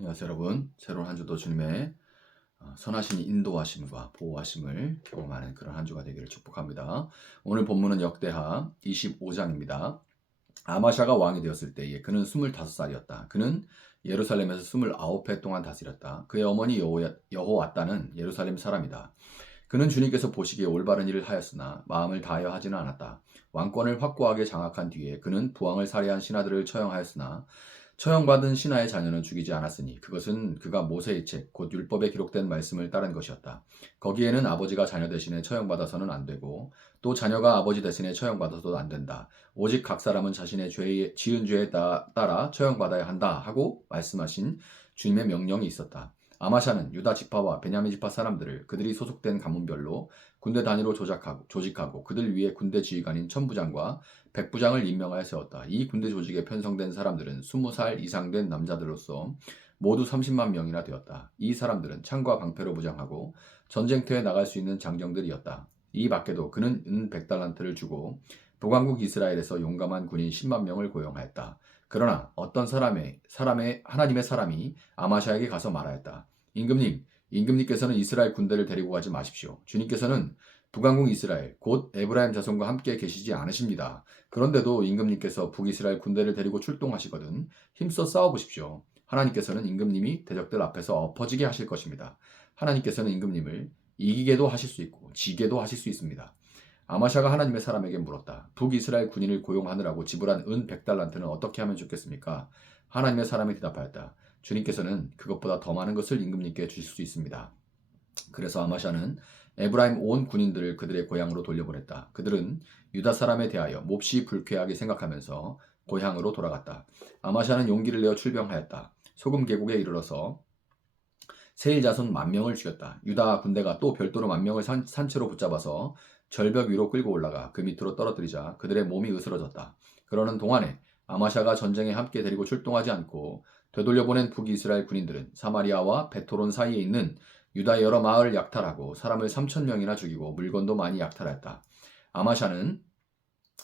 안녕하세요 여러분. 새로운 한 주도 주님의 선하신 인도하심과 보호하심을 경험하는 그런 한 주가 되기를 축복합니다. 오늘 본문은 역대하 25장입니다. 아마샤가 왕이 되었을 때에 그는 25살이었다. 그는 예루살렘에서 29해 동안 다스렸다. 그의 어머니 여호와따는 예루살렘 사람이다. 그는 주님께서 보시기에 올바른 일을 하였으나 마음을 다하여 하지는 않았다. 왕권을 확고하게 장악한 뒤에 그는 부왕을 살해한 신하들을 처형하였으나 처형받은 신하의 자녀는 죽이지 않았으니 그것은 그가 모세의 책 곧 율법에 기록된 말씀을 따른 것이었다. 거기에는 아버지가 자녀 대신에 처형받아서는 안 되고 또 자녀가 아버지 대신에 처형받아서도 안 된다. 오직 각 사람은 자신의 지은 죄에 따라 처형받아야 한다 하고 말씀하신 주님의 명령이 있었다. 아마샤는 유다 지파와 베냐민 지파 사람들을 그들이 소속된 가문별로 군대 단위로 조직하고 그들 위에 군대 지휘관인 천부장과 백부장을 임명하여 세웠다. 이 군대 조직에 편성된 사람들은 20살 이상 된 남자들로서 모두 30만 명이나 되었다. 이 사람들은 창과 방패로 무장하고 전쟁터에 나갈 수 있는 장정들이었다. 이 밖에도 그는 은 100달란트를 주고 북왕국 이스라엘에서 용감한 군인 10만 명을 고용하였다. 그러나 어떤 하나님의 사람이 아마샤에게 가서 말하였다. 임금님께서는 이스라엘 군대를 데리고 가지 마십시오. 주님께서는 북왕국 이스라엘, 곧 에브라임 자손과 함께 계시지 않으십니다. 그런데도 임금님께서 북이스라엘 군대를 데리고 출동하시거든 힘써 싸워보십시오. 하나님께서는 임금님이 대적들 앞에서 엎어지게 하실 것입니다. 하나님께서는 임금님을 이기게도 하실 수 있고 지게도 하실 수 있습니다. 아마샤가 하나님의 사람에게 물었다. 북이스라엘 군인을 고용하느라고 지불한 은 100달란트는 어떻게 하면 좋겠습니까? 하나님의 사람이 대답하였다. 주님께서는 그것보다 더 많은 것을 임금님께 주실 수 있습니다. 그래서 아마샤는 에브라임 온 군인들을 그들의 고향으로 돌려보냈다. 그들은 유다 사람에 대하여 몹시 불쾌하게 생각하면서 고향으로 돌아갔다. 아마샤는 용기를 내어 출병하였다. 소금 계곡에 이르러서 세일 자손 10,000명을 죽였다. 유다 군대가 또 별도로 10,000명을 산채로 붙잡아서 절벽 위로 끌고 올라가 그 밑으로 떨어뜨리자 그들의 몸이 으스러졌다. 그러는 동안에 아마샤가 전쟁에 함께 데리고 출동하지 않고 되돌려보낸 북이스라엘 군인들은 사마리아와 베토론 사이에 있는 유다의 여러 마을을 약탈하고 사람을 3,000명이나 죽이고 물건도 많이 약탈했다. 아마샤는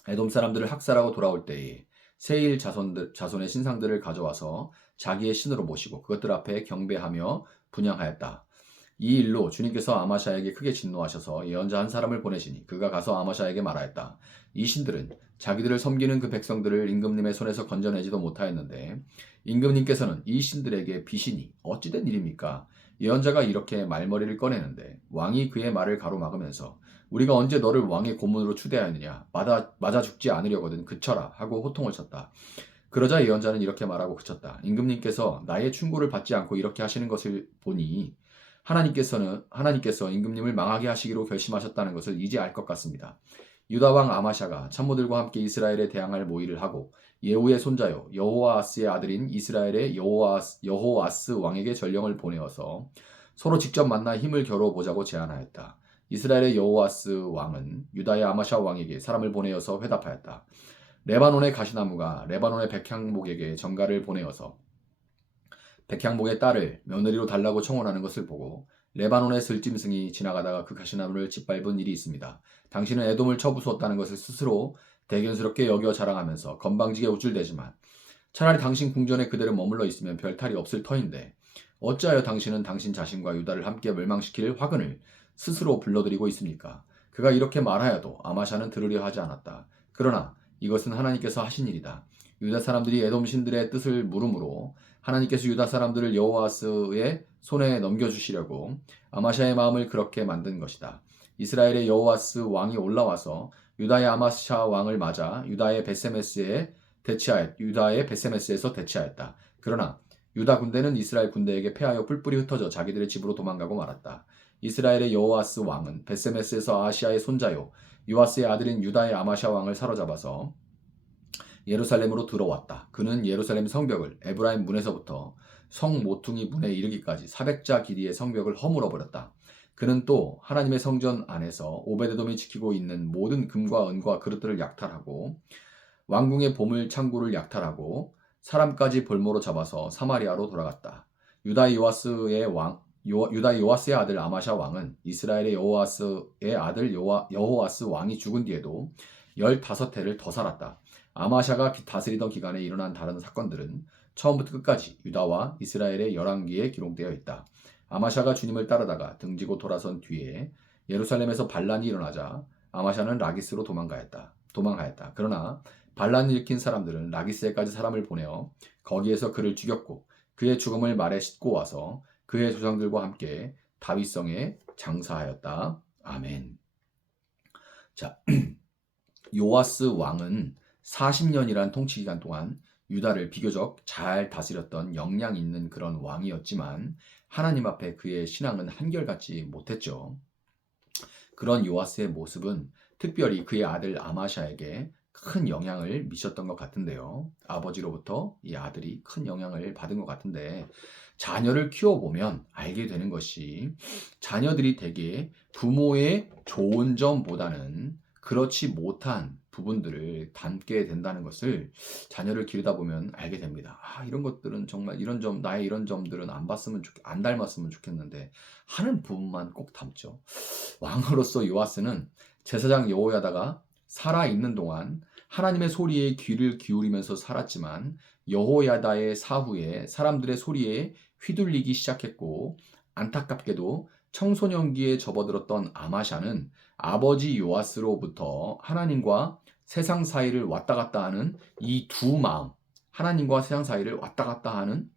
에돔 사람들을 학살하고 돌아올 때에 세일 자손의 신상들을 가져와서 자기의 신으로 모시고 그것들 앞에 경배하며 분향하였다. 이 일로 주님께서 아마샤에게 크게 진노하셔서 예언자 한 사람을 보내시니 그가 가서 아마샤에게 말하였다. 이 신들은 자기들을 섬기는 그 백성들을 임금님의 손에서 건져내지도 못하였는데 임금님께서는 이 신들에게 비시니 어찌된 일입니까? 예언자가 이렇게 말머리를 꺼내는데 왕이 그의 말을 가로막으면서 우리가 언제 너를 왕의 고문으로 추대하였느냐? 맞아 죽지 않으려거든 그쳐라 하고 호통을 쳤다. 그러자 예언자는 이렇게 말하고 그쳤다. 임금님께서 나의 충고를 받지 않고 이렇게 하시는 것을 보니 하나님께서 임금님을 망하게 하시기로 결심하셨다는 것을 이제 알 것 같습니다. 유다 왕 아마샤가 참모들과 함께 이스라엘에 대항할 모의를 하고 예후의 손자요 여호아스의 아들인 이스라엘의 여호아스 왕에게 전령을 보내어서 서로 직접 만나 힘을 겨뤄 보자고 제안하였다. 이스라엘의 여호아스 왕은 유다의 아마샤 왕에게 사람을 보내어서 회답하였다. 레바논의 가시나무가 레바논의 백향목에게 전가를 보내어서 백향목의 딸을 며느리로 달라고 청혼하는 것을 보고 레바논의 들짐승이 지나가다가 그 가시나무를 짓밟은 일이 있습니다. 당신은 에돔을 쳐부수었다는 것을 스스로 대견스럽게 여겨 자랑하면서 건방지게 우쭐대지만 차라리 당신 궁전에 그대로 머물러 있으면 별 탈이 없을 터인데 어찌하여 당신은 당신 자신과 유다를 함께 멸망시킬 화근을 스스로 불러들이고 있습니까? 그가 이렇게 말하여도 아마샤는 들으려 하지 않았다. 그러나 이것은 하나님께서 하신 일이다. 유다 사람들이 에돔 신들의 뜻을 물음으로 하나님께서 유다 사람들을 여호와스의 손에 넘겨주시려고 아마샤의 마음을 그렇게 만든 것이다. 이스라엘의 여호와스 왕이 올라와서 유다의 아마샤 왕을 맞아 유다의 베세메스에서 대치하였다. 그러나 유다 군대는 이스라엘 군대에게 패하여 뿔뿔이 흩어져 자기들의 집으로 도망가고 말았다. 이스라엘의 여호아스 왕은 베세메스에서 아시아의 손자요 요아스의 아들인 유다의 아마샤 왕을 사로잡아서 예루살렘으로 들어왔다. 그는 예루살렘 성벽을 에브라임 문에서부터 성 모퉁이 문에 이르기까지 400자 길이의 성벽을 허물어 버렸다. 그는 또 하나님의 성전 안에서 오베데돔이 지키고 있는 모든 금과 은과 그릇들을 약탈하고 왕궁의 보물 창고를 약탈하고 사람까지 볼모로 잡아서 사마리아로 돌아갔다. 유다 요아스의 아들 아마샤 왕은 이스라엘의 여호아스의 아들 여호아스 왕이 죽은 뒤에도 15해를 더 살았다. 아마샤가 다스리던 기간에 일어난 다른 사건들은 처음부터 끝까지 유다와 이스라엘의 열왕기에 기록되어 있다. 아마샤가 주님을 따르다가 등지고 돌아선 뒤에 예루살렘에서 반란이 일어나자 아마샤는 라기스로 도망하였다. 그러나 반란을 일으킨 사람들은 라기스에까지 사람을 보내어 거기에서 그를 죽였고 그의 죽음을 말에 싣고 와서 그의 조상들과 함께 다윗성에 장사하였다. 아멘. 자, 요아스 왕은 40년이란 통치 기간 동안 유다를 비교적 잘 다스렸던 역량 있는 그런 왕이었지만 하나님 앞에 그의 신앙은 한결같지 못했죠. 그런 요아스의 모습은 특별히 그의 아들 아마샤에게 큰 영향을 미쳤던 것 같은데요. 아버지로부터 이 아들이 큰 영향을 받은 것 같은데 자녀를 키워보면 알게 되는 것이 자녀들이 대개 부모의 좋은 점보다는 그렇지 못한 부분들을 담게 된다는 것을 자녀를 기르다 보면 알게 됩니다. 이런 것들은 정말 나의 이런 점들은 안 닮았으면 좋겠는데 하는 부분만 꼭 담죠. 왕으로서 요아스는 제사장 여호야다가 살아있는 동안 하나님의 소리에 귀를 기울이면서 살았지만 여호야다의 사후에 사람들의 소리에 휘둘리기 시작했고 안타깝게도 청소년기에 접어들었던 아마샤는 아버지 요아스로부터 하나님과 세상 사이를 왔다 갔다 하는 이 두 마음, 하나님과 세상 사이를 왔다 갔다 하는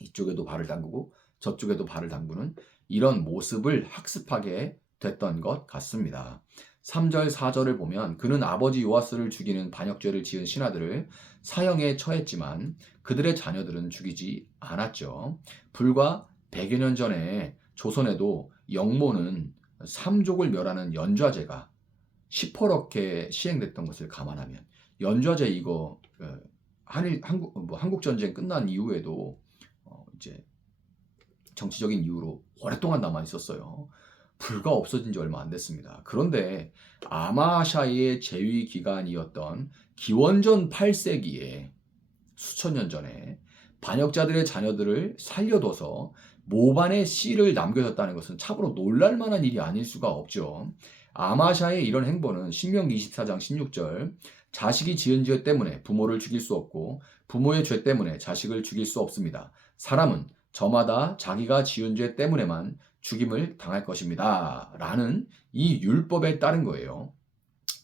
이쪽에도 발을 담그고 저쪽에도 발을 담그는 이런 모습을 학습하게 됐던 것 같습니다. 3절, 4절을 보면 그는 아버지 요아스를 죽이는 반역죄를 지은 신하들을 사형에 처했지만 그들의 자녀들은 죽이지 않았죠. 불과 100여 년 전에 조선에도 영모는 삼족을 멸하는 연좌제가 시퍼렇게 시행됐던 것을 감안하면 연좌제 이거 한국 전쟁 끝난 이후에도 이제 정치적인 이유로 오랫동안 남아 있었어요. 불과 없어진 지 얼마 안 됐습니다. 그런데 아마샤의 재위 기간이었던 기원전 8세기에 수천 년 전에 반역자들의 자녀들을 살려둬서 모반의 씨를 남겨뒀다는 것은 참으로 놀랄만한 일이 아닐 수가 없죠. 아마샤의 이런 행보는 신명기 24장 16절 자식이 지은 죄 때문에 부모를 죽일 수 없고 부모의 죄 때문에 자식을 죽일 수 없습니다. 사람은 저마다 자기가 지은 죄 때문에만 죽임을 당할 것입니다. 라는 이 율법에 따른 거예요.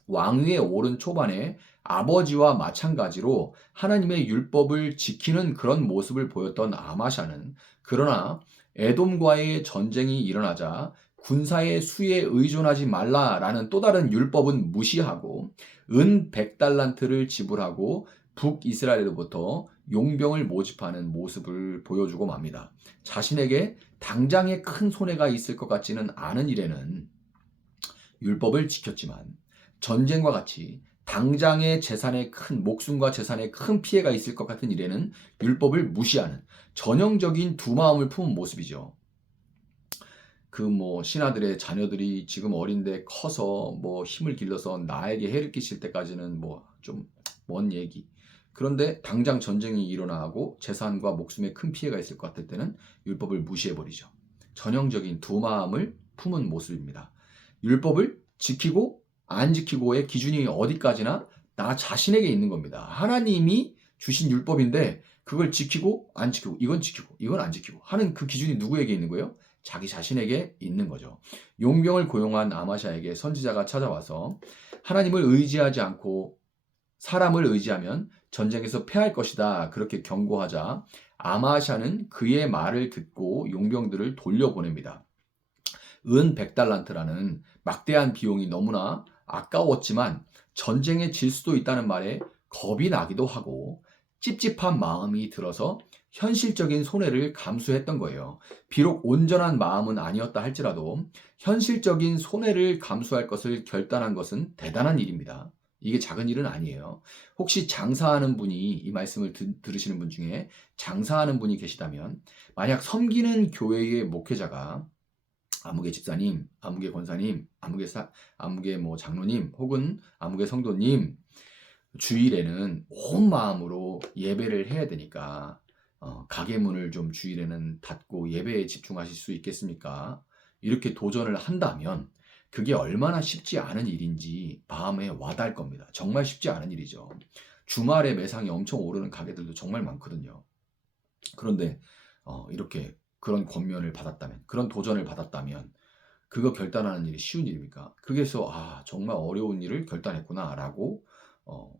왕위에 오른 초반에 아버지와 마찬가지로 하나님의 율법을 지키는 그런 모습을 보였던 아마샤는 그러나 에돔과의 전쟁이 일어나자 군사의 수에 의존하지 말라라는 또 다른 율법은 무시하고 은 100달란트를 지불하고 북이스라엘로부터 용병을 모집하는 모습을 보여주고 맙니다. 자신에게 당장에 큰 손해가 있을 것 같지는 않은 일에는 율법을 지켰지만 전쟁과 같이 당장의 재산에 목숨과 재산에 큰 피해가 있을 것 같은 일에는 율법을 무시하는 전형적인 두 마음을 품은 모습이죠. 신하들의 자녀들이 지금 어린데 커서 힘을 길러서 나에게 해를 끼칠 때까지는 좀 먼 얘기. 그런데 당장 전쟁이 일어나고 재산과 목숨에 큰 피해가 있을 것 같을 때는 율법을 무시해버리죠. 전형적인 두 마음을 품은 모습입니다. 율법을 지키고 안 지키고의 기준이 어디까지나 나 자신에게 있는 겁니다. 하나님이 주신 율법인데 그걸 지키고 안 지키고 이건 안 지키고 하는 그 기준이 누구에게 있는 거예요? 자기 자신에게 있는 거죠. 용병을 고용한 아마샤에게 선지자가 찾아와서 하나님을 의지하지 않고 사람을 의지하면 전쟁에서 패할 것이다. 그렇게 경고하자 아마샤는 그의 말을 듣고 용병들을 돌려보냅니다. 은 100달란트라는 막대한 비용이 너무나 아까웠지만 전쟁에 질 수도 있다는 말에 겁이 나기도 하고 찝찝한 마음이 들어서 현실적인 손해를 감수했던 거예요. 비록 온전한 마음은 아니었다 할지라도 현실적인 손해를 감수할 것을 결단한 것은 대단한 일입니다. 이게 작은 일은 아니에요. 혹시 장사하는 분이 이 말씀을 들으시는 분 중에 장사하는 분이 계시다면 만약 섬기는 교회의 목회자가 아무개 집사님, 아무개 권사님, 아무개 장로님 혹은 아무개 성도님 주일에는 온 마음으로 예배를 해야 되니까 가게 문을 좀 주일에는 닫고 예배에 집중하실 수 있겠습니까? 이렇게 도전을 한다면 그게 얼마나 쉽지 않은 일인지 마음에 와닿을 겁니다. 정말 쉽지 않은 일이죠. 주말에 매상이 엄청 오르는 가게들도 정말 많거든요. 그런데 이렇게 그런 권면을 받았다면, 그런 도전을 받았다면 그거 결단하는 일이 쉬운 일입니까? 그게서 정말 어려운 일을 결단했구나라고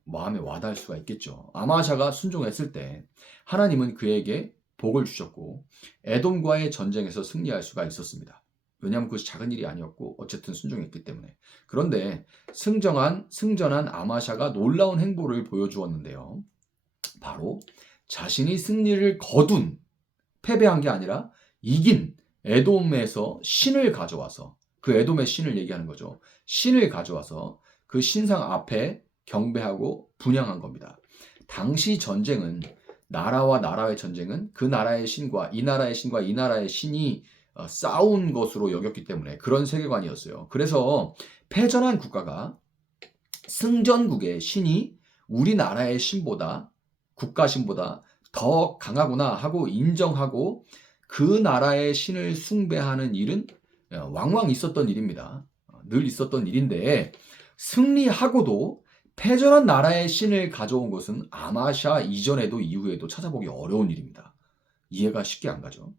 마음에 와닿을 수가 있겠죠. 아마샤가 순종했을 때 하나님은 그에게 복을 주셨고 에돔과의 전쟁에서 승리할 수가 있었습니다. 왜냐하면 그것이 작은 일이 아니었고 어쨌든 순종했기 때문에. 그런데 승전한 아마샤가 놀라운 행보를 보여주었는데요. 바로 자신이 승리를 거둔, 패배한 게 아니라 이긴 에돔에서 신을 가져와서, 그 에돔의 신을 얘기하는 거죠. 신을 가져와서 그 신상 앞에 경배하고 분향한 겁니다. 당시 전쟁은, 나라와 나라의 전쟁은 그 나라의 신과 이 나라의 신과 이 나라의 신이 싸운 것으로 여겼기 때문에 그런 세계관이었어요. 그래서 패전한 국가가 승전국의 신이 우리나라의 신보다, 국가신보다 더 강하구나 하고 인정하고 그 나라의 신을 숭배하는 일은 왕왕 있었던 일입니다. 늘 있었던 일인데 승리하고도 패전한 나라의 신을 가져온 것은 아마샤 이전에도 이후에도 찾아보기 어려운 일입니다. 이해가 쉽게 안 가죠.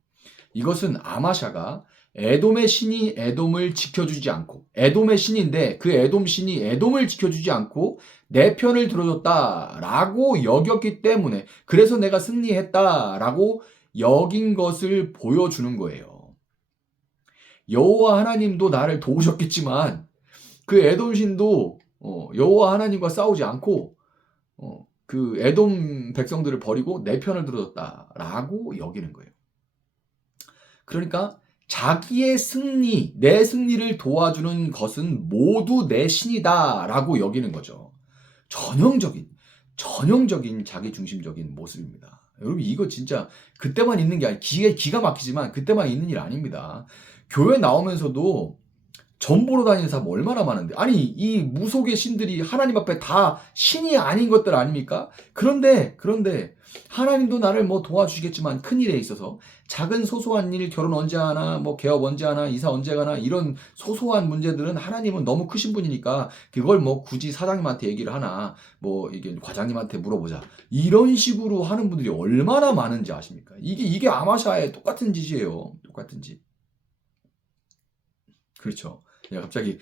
이것은 아마샤가 에돔의 신이 에돔을 지켜주지 않고, 에돔의 신인데 그 에돔 신이 에돔을 지켜주지 않고 내 편을 들어줬다라고 여겼기 때문에, 그래서 내가 승리했다라고 여긴 것을 보여주는 거예요. 여호와 하나님도 나를 도우셨겠지만 그 에돔 신도 여호와 하나님과 싸우지 않고 그 에돔 백성들을 버리고 내 편을 들어줬다라고 여기는 거예요. 그러니까 자기의 승리, 내 승리를 도와주는 것은 모두 내 신이다라고 여기는 거죠. 전형적인 자기중심적인 모습입니다. 여러분, 이거 진짜 그때만 있는 게 아니에요. 기가 막히지만 그때만 있는 일 아닙니다. 교회 나오면서도 점 보러 다니는 사람 얼마나 많은데, 아니 이 무속의 신들이 하나님 앞에 다 신이 아닌 것들 아닙니까? 그런데 하나님도 나를 뭐 도와주시겠지만 큰 일에 있어서 작은 소소한 일, 결혼 언제 하나, 뭐 개업 언제 하나, 이사 언제 가나, 이런 소소한 문제들은 하나님은 너무 크신 분이니까 그걸 뭐 굳이 사장님한테 얘기를 하나, 뭐 이게 과장님한테 물어보자, 이런 식으로 하는 분들이 얼마나 많은지 아십니까? 이게 아마샤의 똑같은 짓이에요. 똑같은 짓. 그렇죠. 갑자기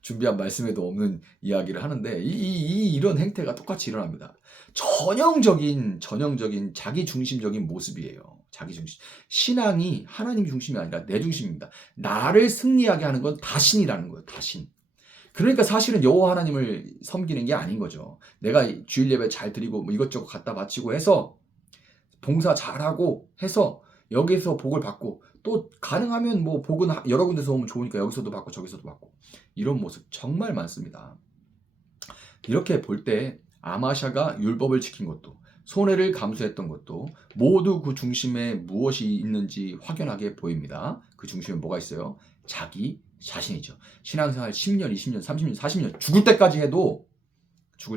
준비한 말씀에도 없는 이야기를 하는데 이런 행태가 똑같이 일어납니다. 전형적인 자기중심적인 모습이에요. 자기중심. 신앙이 하나님 중심이 아니라 내 중심입니다. 나를 승리하게 하는 건 다신이라는 거예요. 다신. 그러니까 사실은 여호와 하나님을 섬기는 게 아닌 거죠. 내가 주일 예배 잘 드리고 뭐 이것저것 갖다 바치고 해서 봉사 잘하고 해서 여기서 복을 받고, 또 가능하면 뭐 복은 여러 군데서 오면 좋으니까 여기서도 받고 저기서도 받고, 이런 모습 정말 많습니다. 이렇게 볼 때 아마샤가 율법을 지킨 것도, 손해를 감수했던 것도 모두 그 중심에 무엇이 있는지 확연하게 보입니다. 그 중심에 뭐가 있어요? 자기 자신이죠. 신앙생활 10년, 20년, 30년, 40년 죽을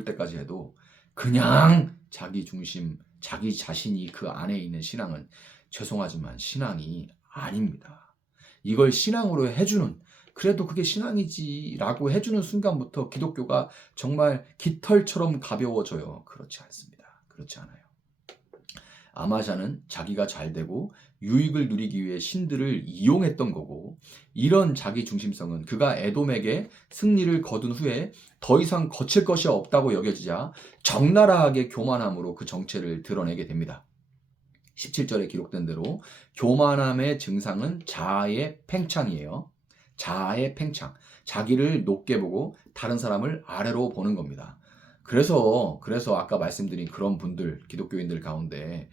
때까지 해도 그냥 자기 중심, 자기 자신이 그 안에 있는 신앙은, 죄송하지만 신앙이 아닙니다. 이걸 신앙으로 해주는, 그래도 그게 신앙이지라고 해주는 순간부터 기독교가 정말 깃털처럼 가벼워져요. 그렇지 않습니다. 그렇지 않아요. 아마샤는 자기가 잘 되고 유익을 누리기 위해 신들을 이용했던 거고, 이런 자기 중심성은 그가 에돔에게 승리를 거둔 후에 더 이상 거칠 것이 없다고 여겨지자 적나라하게 교만함으로 그 정체를 드러내게 됩니다. 17절에 기록된 대로 교만함의 증상은 자아의 팽창이에요. 자아의 팽창. 자기를 높게 보고 다른 사람을 아래로 보는 겁니다. 그래서 아까 말씀드린 그런 분들, 기독교인들 가운데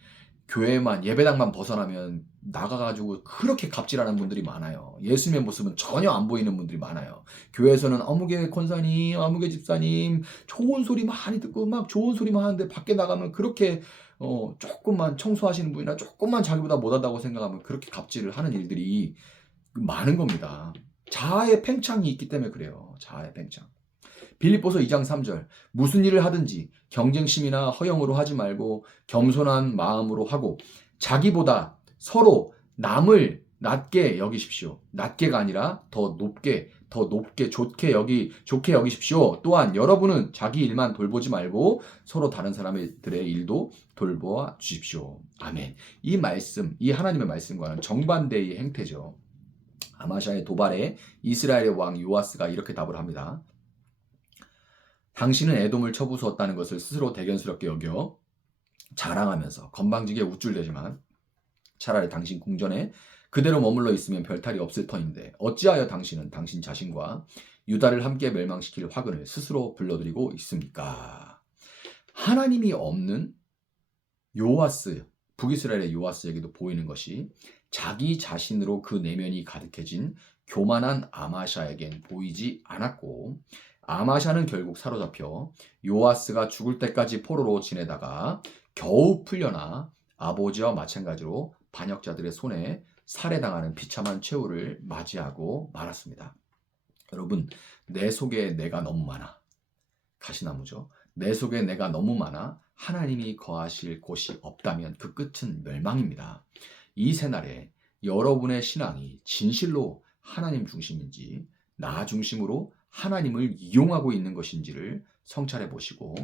교회만, 예배당만 벗어나면 나가가지고 그렇게 갑질하는 분들이 많아요. 예수님의 모습은 전혀 안 보이는 분들이 많아요. 교회에서는 어묵의 권사님, 어묵의 집사님 좋은 소리 많이 듣고 막 좋은 소리만 하는데 밖에 나가면 그렇게 조금만 청소하시는 분이나 조금만 자기보다 못하다고 생각하면 그렇게 갑질을 하는 일들이 많은 겁니다. 자아의 팽창이 있기 때문에 그래요. 자아의 팽창. 빌립보서 2장 3절, 무슨 일을 하든지 경쟁심이나 허영으로 하지 말고 겸손한 마음으로 하고 자기보다 서로 남을 낮게 여기십시오. 낮게가 아니라 더 높게, 좋게 여기십시오. 또한 여러분은 자기 일만 돌보지 말고 서로 다른 사람들의 일도 돌보아 주십시오. 아멘. 이 말씀, 이 하나님의 말씀과는 정반대의 행태죠. 아마샤의 도발에 이스라엘의 왕 요아스가 이렇게 답을 합니다. 당신은 에돔을 쳐부수었다는 것을 스스로 대견스럽게 여겨 자랑하면서 건방지게 우쭐대지만 차라리 당신 궁전에 그대로 머물러 있으면 별탈이 없을 터인데 어찌하여 당신은 당신 자신과 유다를 함께 멸망시킬 화근을 스스로 불러들이고 있습니까? 하나님이 없는 요아스, 북이스라엘의 요아스에게도 보이는 것이 자기 자신으로 그 내면이 가득해진 교만한 아마샤에겐 보이지 않았고, 아마샤는 결국 사로잡혀 요아스가 죽을 때까지 포로로 지내다가 겨우 풀려나 아버지와 마찬가지로 반역자들의 손에 살해당하는 비참한 최후를 맞이하고 말았습니다. 여러분, 내 속에 내가 너무 많아. 가시나무죠. 내 속에 내가 너무 많아 하나님이 거하실 곳이 없다면 그 끝은 멸망입니다. 이 새날에 여러분의 신앙이 진실로 하나님 중심인지 나 중심으로 하나님을 이용하고 있는 것인지를 성찰해 보시고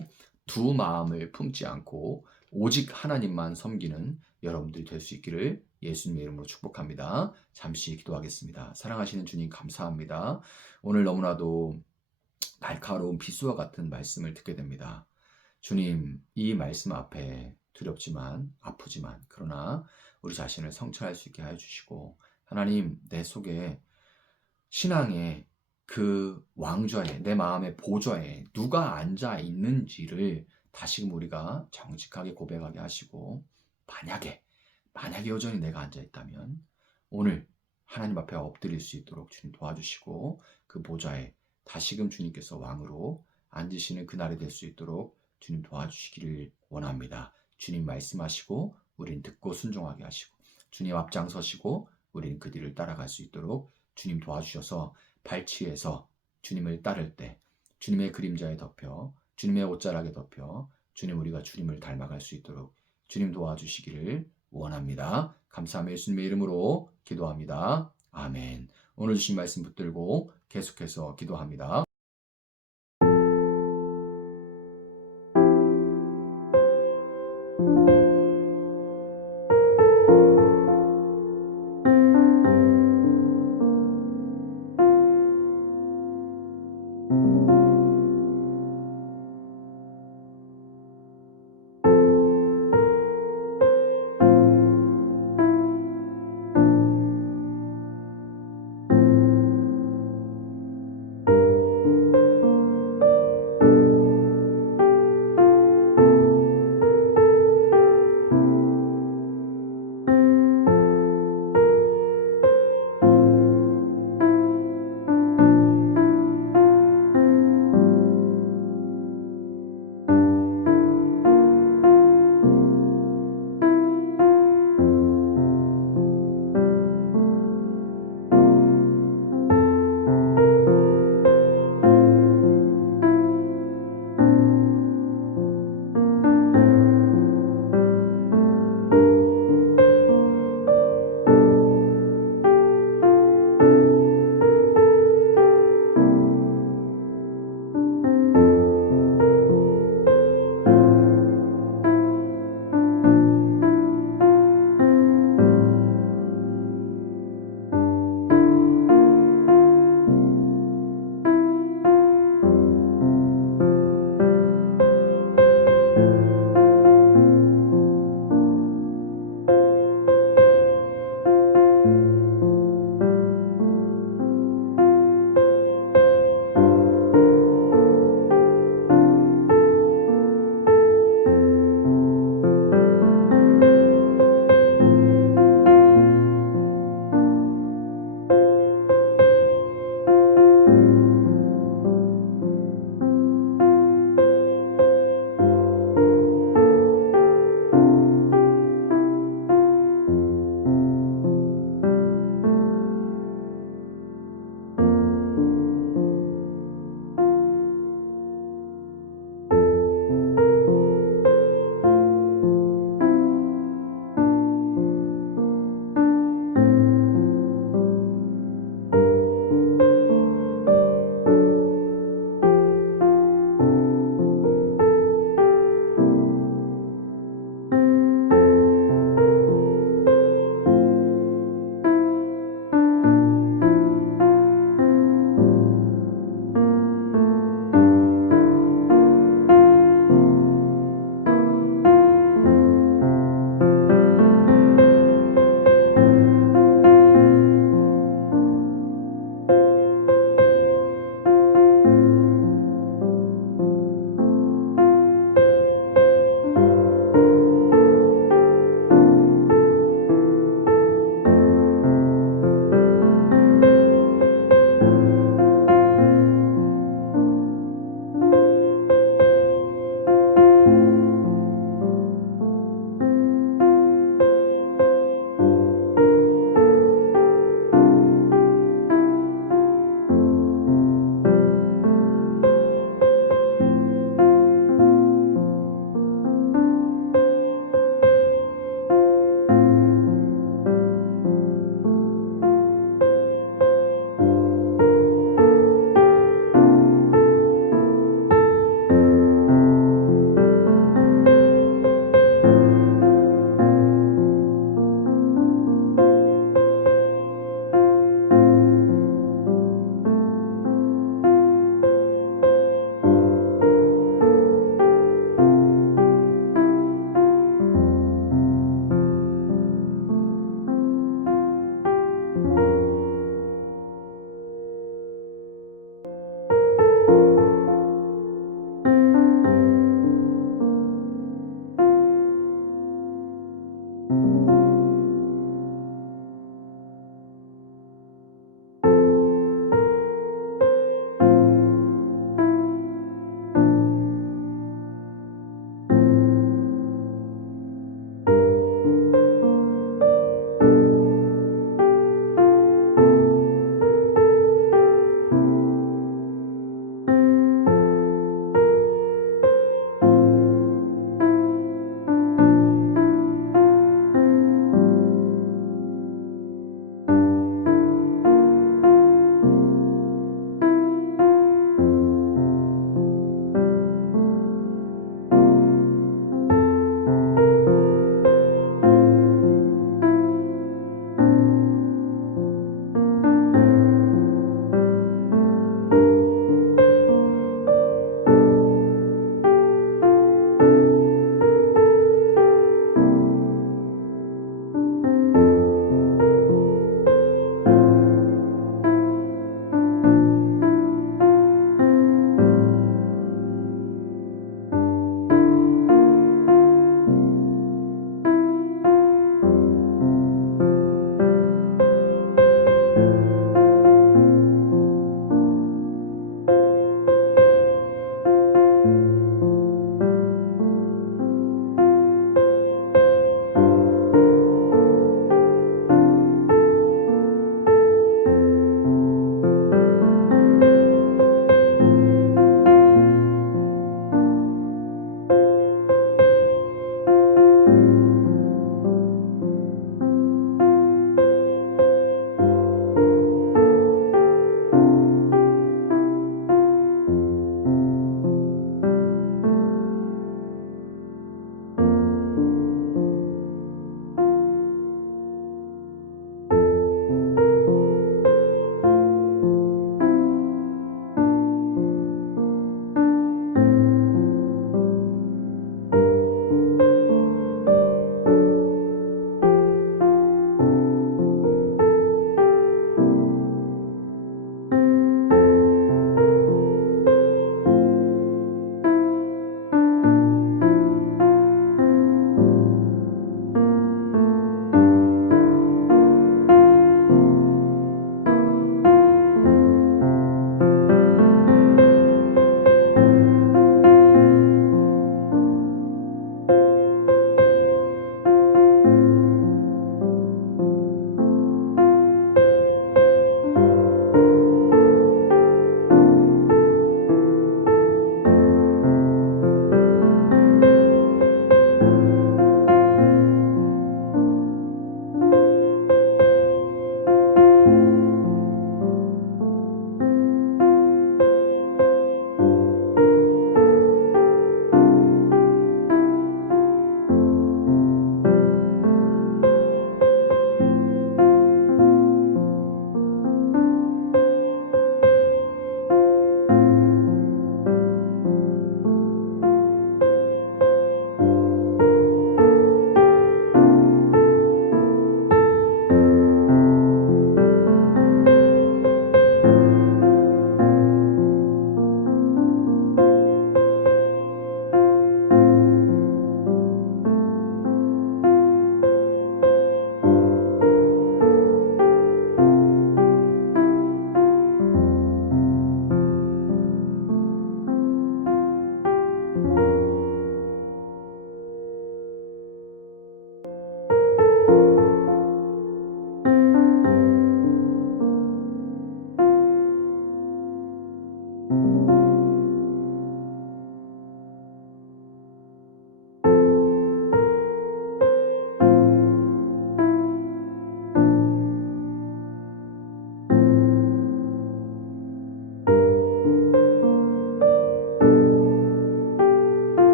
두 마음을 품지 않고 오직 하나님만 섬기는 여러분들이 될 수 있기를 예수님의 이름으로 축복합니다. 잠시 기도하겠습니다. 사랑하시는 주님 감사합니다. 오늘 너무나도 날카로운 비수와 같은 말씀을 듣게 됩니다. 주님, 이 말씀 앞에 두렵지만 아프지만 그러나 우리 자신을 성찰할 수 있게 하여 주시고, 하나님, 내 속에 신앙의 그 왕좌에, 내 마음의 보좌에 누가 앉아 있는지를 다시금 우리가 정직하게 고백하게 하시고, 만약에 여전히 내가 앉아 있다면 오늘 하나님 앞에 엎드릴 수 있도록 주님 도와주시고, 그 보좌에 다시금 주님께서 왕으로 앉으시는 그날이 될 수 있도록 주님 도와주시기를 원합니다. 주님 말씀하시고 우린 듣고 순종하게 하시고, 주님 앞장서시고 우린 그 뒤를 따라갈 수 있도록 주님 도와주셔서 발치에서 주님을 따를 때 주님의 그림자에 덮여, 주님의 옷자락에 덮여 주님, 우리가 주님을 닮아갈 수 있도록 주님 도와주시기를 원합니다. 감사하며 예수님의 이름으로 기도합니다. 아멘. 오늘 주신 말씀 붙들고 계속해서 기도합니다.